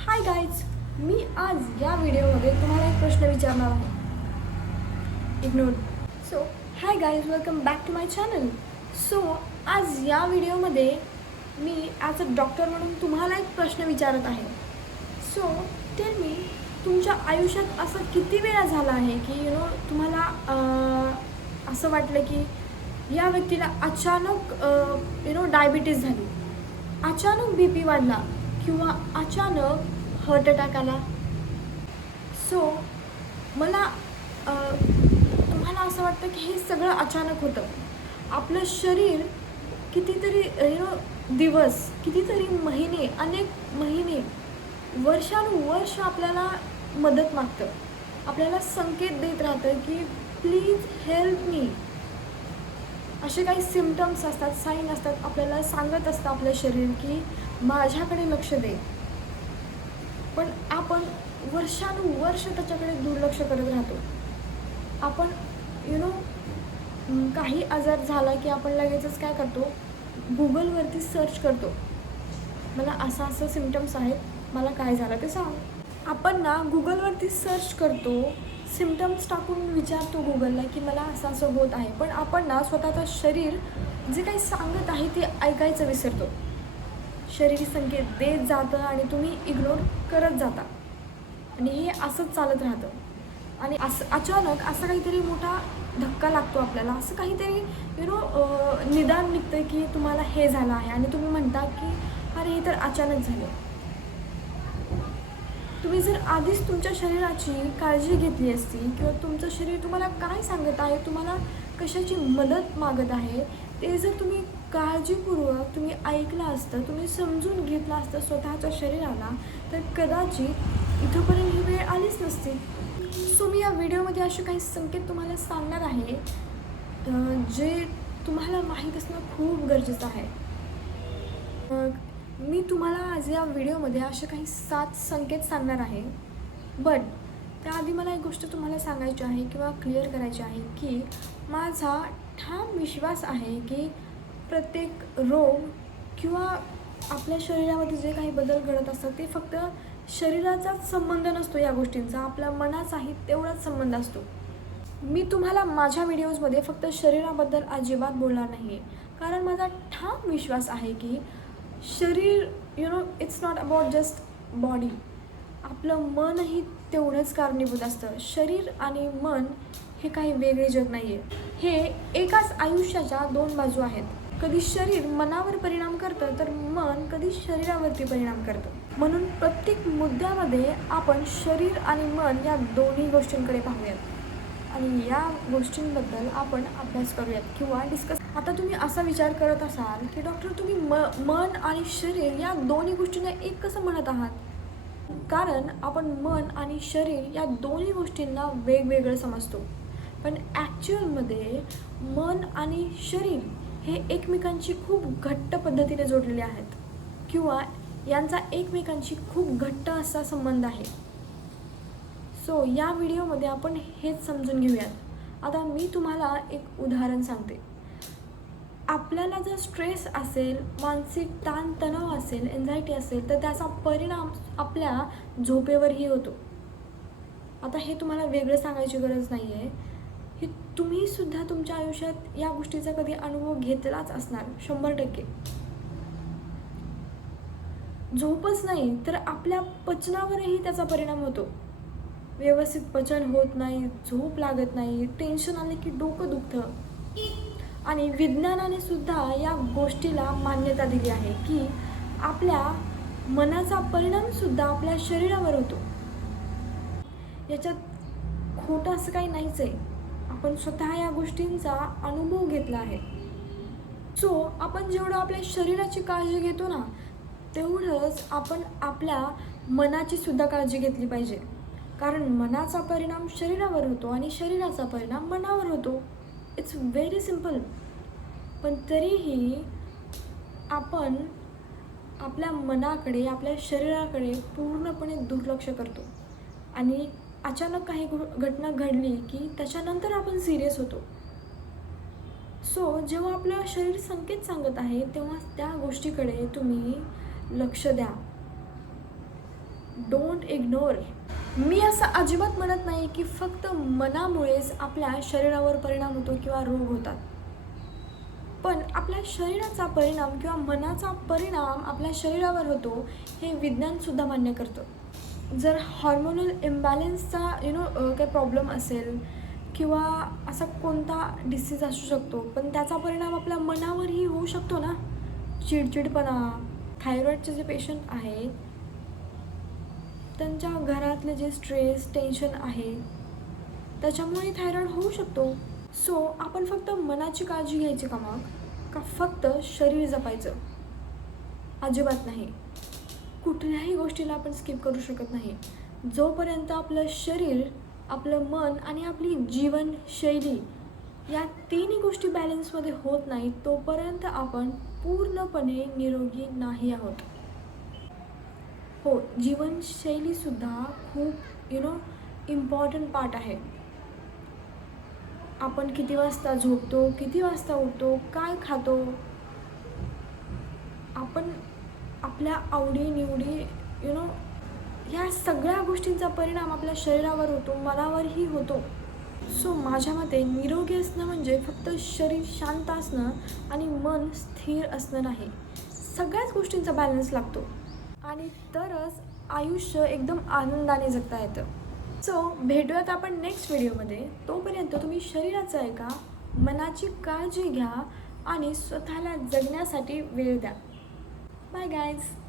Hi guys, मी आज या व्हिडिओमध्ये तुम्हाला एक प्रश्न विचारणार आहे. Ignore. So hi guys, welcome back to my channel. So आज या व्हिडिओमध्ये मी ॲज अ डॉक्टर म्हणून तुम्हाला एक प्रश्न विचारत आहे. सो टेल मी, तुमच्या आयुष्यात असं किती वेळा झालं आहे की तुम्हाला असं वाटलं की या व्यक्तीला अचानक डायबिटीज झाली, अचानक बी पी वाढला किंवा अचानक हार्ट अटॅक आला. सो मला तुम्हाला असं वाटतं की हे सगळं अचानक होतं. आपलं शरीर कितीतरी दिवस, कितीतरी महिने, अनेक महिने, वर्षानुवर्ष आपल्याला मदत मागतं, आपल्याला संकेत देत राहतं की प्लीज हेल्प मी. असे काही सिम्पटम्स असतात, साईन असतात, आपल्याला सांगत असतं आपलं शरीर की माझ्याकडे लक्ष दे. पण आपण वर्षानुवर्ष त्याच्याकडे दुर्लक्ष करत राहतो. आपण काही आजार झाला की आपण लगेचच काय करतो, गुगलवरती सर्च करतो, मला असं सिम्पटम्स आहेत, मला काय झालं ते सांग. आपण ना गुगलवरती सर्च करतो, सिम्पटम्स टाकून विचारतो गुगलला की मला असं होत आहे. पण आपण ना स्वतःचं शरीर जे काही सांगत आहे ते ऐकायचं विसरतो. शरीर संकेत देत जातं आणि तुम्ही इग्नोर करत जाता आणि हे असंच चालत राहतं. आणि अचानक असा काहीतरी मोठा धक्का लागतो आपल्याला, असं काहीतरी निदान निघतं की तुम्हाला हे झालं आहे आणि तुम्ही म्हणता की अरे हे तर अचानक झालं. तुम्ही जर आधीच तुमच्या शरीराची काळजी घेतली असती किंवा तुमचं शरीर तुम्हाला काय सांगत आहे, तुम्हाला कशाची मदत मागत आहे, ते जर तुम्ही काळजीपूर्वक तुम्ही ऐकलं असतं, तुम्ही समजून घेतलं असतं स्वतःच्या शरीराला, तर कदाचित इथंपर्यंत ही वेळ आलीच नसती. सो मी या व्हिडिओमध्ये असे काही संकेत तुम्हाला सांगणार आहे जे तुम्हाला माहीत असणं खूप गरजेचं आहे. मी तुम्हाला आज या व्हिडिओमध्ये असे काही 7 संकेत सांगणार आहे. बट त्याआधी मला एक गोष्ट तुम्हाला सांगायची आहे किंवा क्लिअर करायची आहे की माझा ठाम विश्वास आहे की प्रत्येक रोग किंवा आपल्या शरीरामध्ये जे काही बदल घडत असतात ते फक्त शरीराचाच संबंध नसतो, या गोष्टींचा आपल्या मनाचाही तेवढाच संबंध असतो. मी तुम्हाला माझ्या व्हिडिओजमध्ये फक्त शरीराबद्दल अजिबात बोलणार नाही आहे, कारण माझा ठाम विश्वास आहे की शरीर it's not about just body. आपलं मनही तेवढंच कारणीभूत असतं. शरीर आणि मन हे काही वेगळे जग नाही आहे. हे एकाच आयुष्याच्या 2 बाजू आहेत. कधी शरीर मनावर परिणाम करतं तर मन कधी शरीरावरती परिणाम करतं. म्हणून प्रत्येक मुद्द्यामध्ये आपण शरीर आणि मन या दोन्ही गोष्टींकडे पाहूयात आणि या गोष्टींबद्दल आपण अभ्यास करूयात किंवा डिस्कस. आता तुम्ही असा विचार करत असाल की डॉक्टर तुम्ही मन आणि शरीर या दोन्ही गोष्टींना एक कसं म्हणत आहात? कारण आपण मन आणि शरीर या दोन्ही गोष्टींना वेगवेगळं समजतो. पण ॲक्च्युअलमध्ये मन आणि शरीर हे एकमेकांशी खूप घट्ट पद्धतीने जोडलेले आहेत किंवा यांचा एकमेकांशी खूप घट्ट असा संबंध आहे. सो या व्हिडिओमध्ये आपण हेच समजून घेऊयात. आता मी तुम्हाला एक उदाहरण सांगते. आपल्याला जर स्ट्रेस असेल, मानसिक ताणतणाव असेल, एन्झायटी असेल, तर त्याचा परिणाम आपल्या झोपेवरही होतो. आता हे तुम्हाला वेगळं सांगायची गरज नाही आहे. हे तुम्हीसुद्धा तुमच्या आयुष्यात या गोष्टीचा कधी अनुभव घेतलाच असणार 100%. झोपच नाही तर आपल्या पचनावरही त्याचा परिणाम होतो. व्यवस्थित पचन होत नाही, झोप लागत नाही, टेन्शन आले की डोकं दुखतं. आणि विज्ञानाने सुद्धा या गोष्टीला मान्यता दिली आहे की आपल्या मनाचा परिणामसुद्धा आपल्या शरीरावर होतो. याच्यात खोटं असं काही नाहीच आहे. आपण स्वतः या गोष्टींचा अनुभव घेतला आहे. सो आपण जेवढं आपल्या शरीराची काळजी घेतो ना, तेवढंच आपण आपल्या मनाची सुद्धा काळजी घेतली पाहिजे. कारण मनाचा परिणाम शरीरावर होतो आणि शरीराचा परिणाम मनावर होतो. It's very simple. पण तरीही आपण आपल्या मनाकडे, आपल्या शरीराकडे पूर्णपणे दुर्लक्ष करतो आणि अचानक काही घटना घडली की त्याच्यानंतर आपण सिरियस होतो. सो जेव्हा आपलं शरीर संकेत सांगत आहे तेव्हा त्या गोष्टीकडे तुम्ही लक्ष द्या. Don't ignore. मी असं अजिबात म्हणत नाही की फक्त मनामुळेच आपल्या शरीरावर परिणाम होतो किंवा रोग होतात. पण आपल्या शरीराचा परिणाम किंवा मनाचा परिणाम आपल्या शरीरावर होतो हे विज्ञानसुद्धा मान्य करतं. जर हॉर्मोनल इम्बॅलन्सचा काही प्रॉब्लेम असेल किंवा असा कोणता डिसीज असू शकतो, पण त्याचा परिणाम आपल्या मनावरही होऊ शकतो ना. चिडचिडपणा, थायरॉईडचे जे पेशंट आहेत त्यांच्या घरातले जे स्ट्रेस, टेन्शन आहे त्याच्यामुळे थायरॉईड होऊ शकतो. सो आपण फक्त मनाची काळजी घ्यायची का मग? का फक्त शरीर जपायचं? अजिबात नाही. कुठल्याही गोष्टीला आपण स्किप करू शकत नाही. जोपर्यंत आपलं शरीर, आपलं मन आणि आपली जीवनशैली या तिन्ही गोष्टी बॅलन्समध्ये होत नाहीत, तोपर्यंत आपण पूर्णपणे निरोगी नाही आहोत. हो, जीवनशैलीसुद्धा खूप इम्पॉर्टंट पार्ट आहे. आपण किती वाजता झोपतो, किती वाजता उठतो, काय खातो, आपण आपल्या आवडी-निवडी ह्या सगळ्या गोष्टींचा परिणाम आपल्या शरीरावर होतो, मनावरही होतो. सो माझ्या मते निरोगी असणं म्हणजे फक्त शरीर शांत असणं आणि मन स्थिर असणं नाही. सगळ्याच गोष्टींचा बॅलन्स लागतो आणि तरच आयुष्य एकदम आनंदाने जगता येतं. सो भेटूयात आपण नेक्स्ट व्हिडिओमध्ये. तोपर्यंत तुम्ही शरीराचं ऐका, मनाची काळजी घ्या आणि स्वतःला जगण्यासाठी वेळ द्या. Bye guys.